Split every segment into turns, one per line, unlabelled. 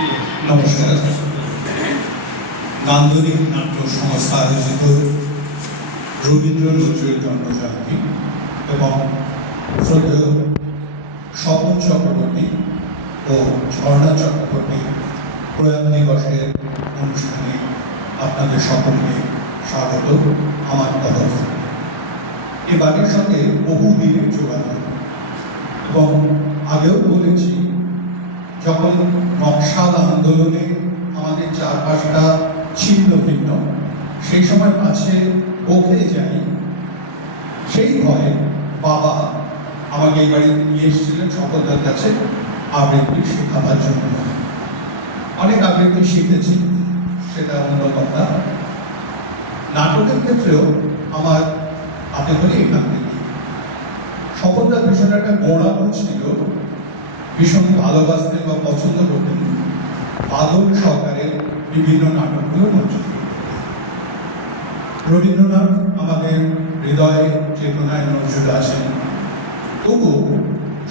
নমস্কার নান্দনিক নাট্য সংস্থা আয়োজিত রবীন্দ্র নজরুল জন্মজয়ন্তী এবং শ্রদ্ধেয় স্বপন চক্রবর্তী ও ঝর্ণা চক্রবর্তী প্রয়াণ দিবসের অনুষ্ঠানে আপনাদের সকলকে স্বাগত আমার তরফ এ বাড়ির সঙ্গে বহু দিনের যোগাযোগ এবং আগেও বলেছি যখন নকশাল আন্দোলনে আমাদের চারপাশটা ছিন্ন ভিন্ন, সেই সময় কাছে বকে যাই, সেই ভয়ে বাবা আমাকে এই বাড়িতে নিয়ে এসেছিলেন সকলদের কাছে আবৃত্তি শেখাবার জন্য। অনেক আবৃত্তি শিখেছি, সেটা অন্য কথা। নাটকের ক্ষেত্রেও আমার হাতে ধরে এখান থেকে। সকলদার ভীষণ একটা গোড়া ছিল ভীষণ ভালোবাসতেন বা পছন্দ করতেন বাদল সরকারের বিভিন্ন নাটকগুলো মঞ্চস্থ। রবীন্দ্রনাথ আমাদের হৃদয়ে চেতনায় নজর আছেন তবু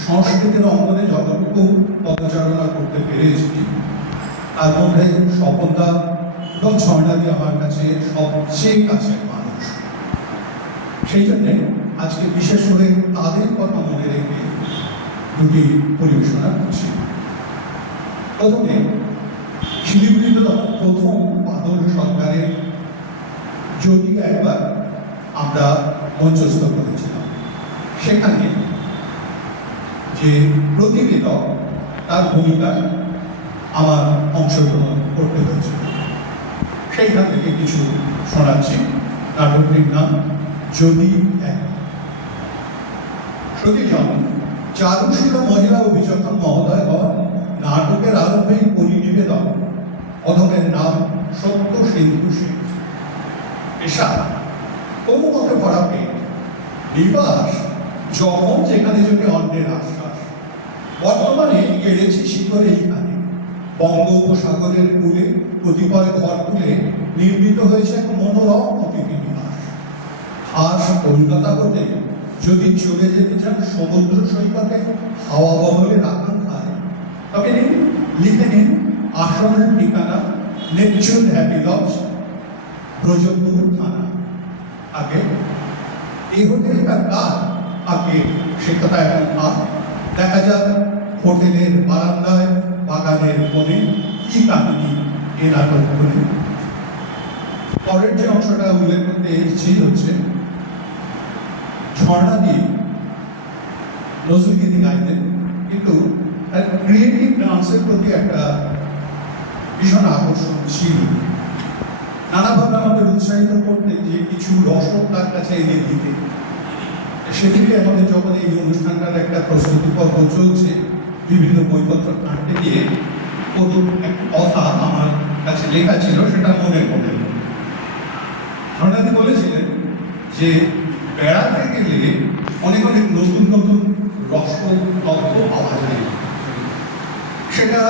সংস্কৃতির অঙ্গনে যতটুকু পদচারণা করতে পেরেছি, তার মধ্যে স্বপনদা এবং স্বর্ণাদি আমার কাছে সবচেয়ে কাছের মানুষ। সেই জন্যে আজকে বিশেষ করে তাদের কথা দুটি পরিবেশনা করছি প্রথমে শিলিগুড়িতে প্রথম বাদল সরকারের জ্যোতি একবার আমরা মঞ্চস্থ করেছিলাম। সেখানে যে প্রতিবেদক তার ভূমিকায় আমার অংশগ্রহণ করতে হয়েছিল। সেইখান থেকে কিছু শোনাচ্ছি। নাটকটির নাম যদি এক সতীজন চারুশীল মহিলা অভিযোজন মহোদয়গণ নাটকের আরম্ভেই পরিনিবেদন অধমের নাম সত্য সিন্ধু সেন। পেশা কোনো মতে ভরা পেট। নিবাস, যখন যেখানে যদি অন্যের আশ্বাস। বর্তমানে কেড়েছি শিখরে এইখানে। বঙ্গোপসাগরের কূলে কতিপয় ঘর তুলে নির্মিত হয়েছে এক মনোরম অতিথি নিবাস। আজ কলকাতা হতে যদি চলে যেতে চান, সমুদ্র সৈকতে হাওয়া বহলের খায় তবে নিন, লিখে নিন আসনের ঠিকানা, নেপচুন হ্যাপি লজ, ব্রজপুর থানা। আগে এই হোটেলটা কার আগে সে কথা এখন আর দেখা যাক হোটেলের বারান্দায়, বাগানের কোণে কি কাহিনী এ নাটক করে। পরের যে অংশটা উল্লেখ করতে এসেছি হচ্ছে ঝর্ণা দিয়ে নজরুলগীতি গাইতেন, কিন্তু তার ক্রিয়েটিভ ডান্সের প্রতি একটা ভীষণ আকর্ষণ ছিল। নানাভাবে আমাদের উৎসাহিত করতে যে কিছু রসদ তার কাছে এনে দিতে সেদিকে আমাদের যখন এই অনুষ্ঠানটার একটা প্রস্তুতি পর্ব চলছে, বিভিন্ন বইপত্র আনতে গিয়ে প্রথম এক কথা আমার কাছে লেখা ছিল, সেটা মনে পড়ে। ধর্ণাদি বলেছিলেন যে বেড়াতে গেলে অনেক অনেক নতুন নতুন রস তথ্য পাওয়া যায়। সেটা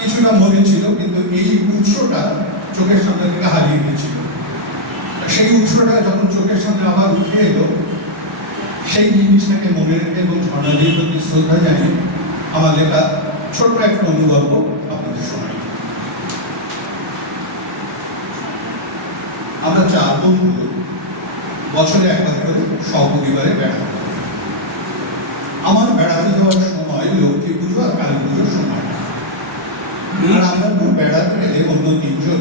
কিছুটা মনে ছিল, কিন্তু এই উৎসটা চোখের সামনে থেকে হারিয়ে গেছিল সেই উৎসটা যখন চোখের সামনে আবার উঠে এলো, সেই জিনিসটাকে মনে রেখে এবং ঝর্ণাদির প্রতি শ্রদ্ধা জানিয়ে আমার লেখা ছোট্ট একটা অনুগল্প আপনাদের শোনাই। আমরা চার বন্ধু বছরে একবার করে সপরিবারে বেড়াতে। আমার বেড়াতে যাওয়ার সময় লক্ষ্মী পুজো আর কালী পুজোর সময়। আমরা বেড়াতে অন্য তিনজন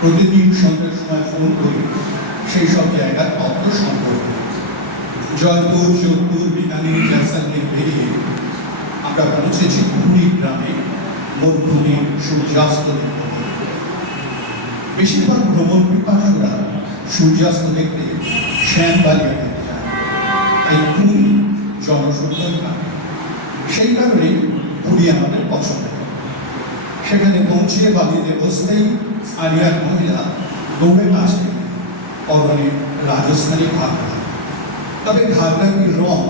প্রতিদিন সন্ধ্যের সময় ফোন করি, সেই সব জায়গার তথ্য সম্পর্ক। জয়পুর, যোধপুর বিকানির জয়সালমের বেরিয়ে আমরা পৌঁছেছি পুরী গ্রামে মরুভূমি সূর্যাস্ত বেশিরভাগ ভ্রমণ পিপাসুরা সূর্যাস্ত দেখতে শ্যামবালিয়া তাই পুরী জনসংখ্যার কারণে সেই কারণেই পুরী আমাদের পছন্দ। সেখানে পৌঁছে বালিতে বসতেই স্থানীয় মহিলা দৌড়ে আসে। পরনে রাজস্থানী ঘাগরা। তবে ঘাগরাটির রং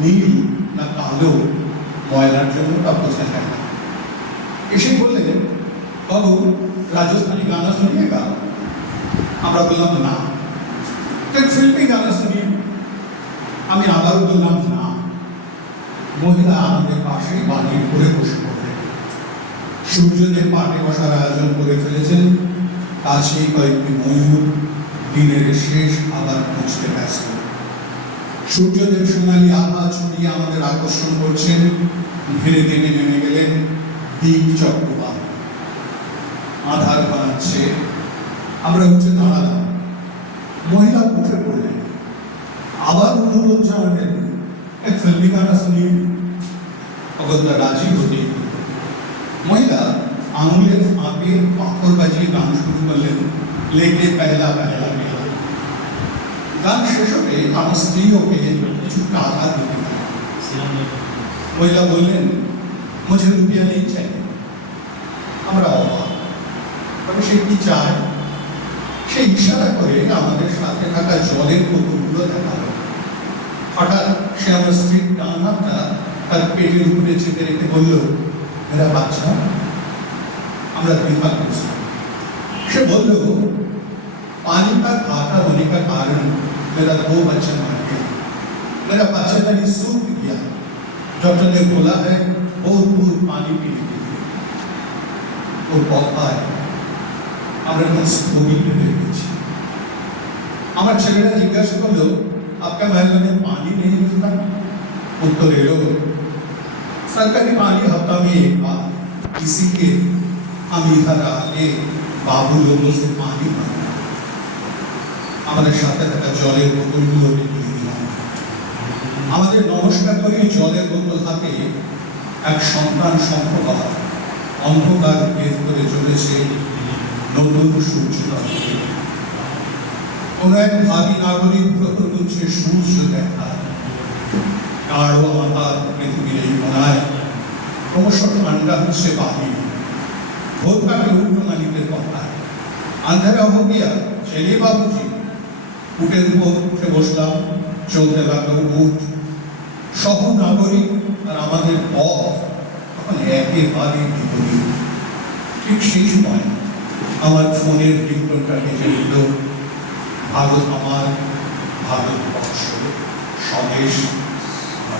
নীল না কালো, ময়লার জন্য তা বোঝা যায় না। এসে বললেন, বাবু, রাজস্থানী গানা শুনিয়েগা আমরা বললাম, না। শিল্পী গানে শুনি আমি আবারও বললাম, না। মহিলা আমাদের পাশে বানিয়ে করে বসে পড়ে। সূর্যদেব পাটে বসার আয়োজন করে ফেলেছেন। কাছেই কয়েকটি ময়ূর দিনের শেষ আবার পৌঁছতে ব্যস্ত। সূর্যদেব সোনালি আবার ছড়িয়ে আমাদের আকর্ষণ করছেন। ধীরে ধীরে নেমে গেলেন দীপ চক্রবাদ আধার বানাচ্ছে আমরা উঠে দাঁড়ালাম মহিলা উঠে পড়লেন আবার অনুরোধ জানালেন এক फिल्मी गाना सुनिए अगर राजी होती মহিলা আঙুলের ফাঁকে পাথর বাজিয়ে গান শুরু করলেন লেকে পহলা পহলা মেলা গান শেষ হবে আমার স্ত্রী ওকে কিছু টাকা দিতে পারে মহিলা বললেন মুঝে রুপিয়া নেই চাই আমরা অবাক তবে সে কি চায় সে ইশারা করে আমাদের সাথে থাকা জলের বোতলগুলো দেখালো হঠাৎ সে আমার স্ত্রীর ডান হাতটা তার পেটের উপরে চেপে রেখে বলল মেরা বাচ্চা আমরা দ্বিধাত বুঝলাম সে বলল पानी का घाटा होने का कारण मेरा दो बच्चा मर गया मेरा बच्चा मैंने सूख गया डॉक्टर ने बोला है बहुत बहुत पानी पीने के लिए ওর কথায় আমরা এখন স্থগিত হয়ে গেছি আমার ছেলেরা জিজ্ঞাসা করলো आपका महल में पानी नहीं मिलता उत्तर एलो सरकारी पानी हफ्ता में एक बार इसीलिए हम इधर आके बाबू लोगों से पानी मांगते আমাদের সাথে থাকা জলের বোতলগুলো দিয়ে দিলাম আমাদের নমস্কার করে জলের বোতল হাতে এক সন্তান সম্ভবা অন্ধকার ভেদ করে চলেছে নতুন সূর্যোদয় কোন এক ভাবি নাগরিক প্রথম হচ্ছে সূর্য দেখা। গাঢ় আধার পৃথিবীর এই কোনায় ক্রমশ ঠান্ডা হচ্ছে বাহির। ভোর কাটে উল্টো মালিকের কথা। আন্ধারা হো গিয়া চলিয়ে বাবুজি। উটের উপর উঠে বসলাম, চলতে লাগল উঠ। সহ নাগরিক আর আমাদের পথ তখন একেবারে বিপরীত। ঠিক সেই সময় আমার ফোনের রিংটোনটা কেটে দিল ভারত আমার ভারতবর্ষ স্বদেশ বা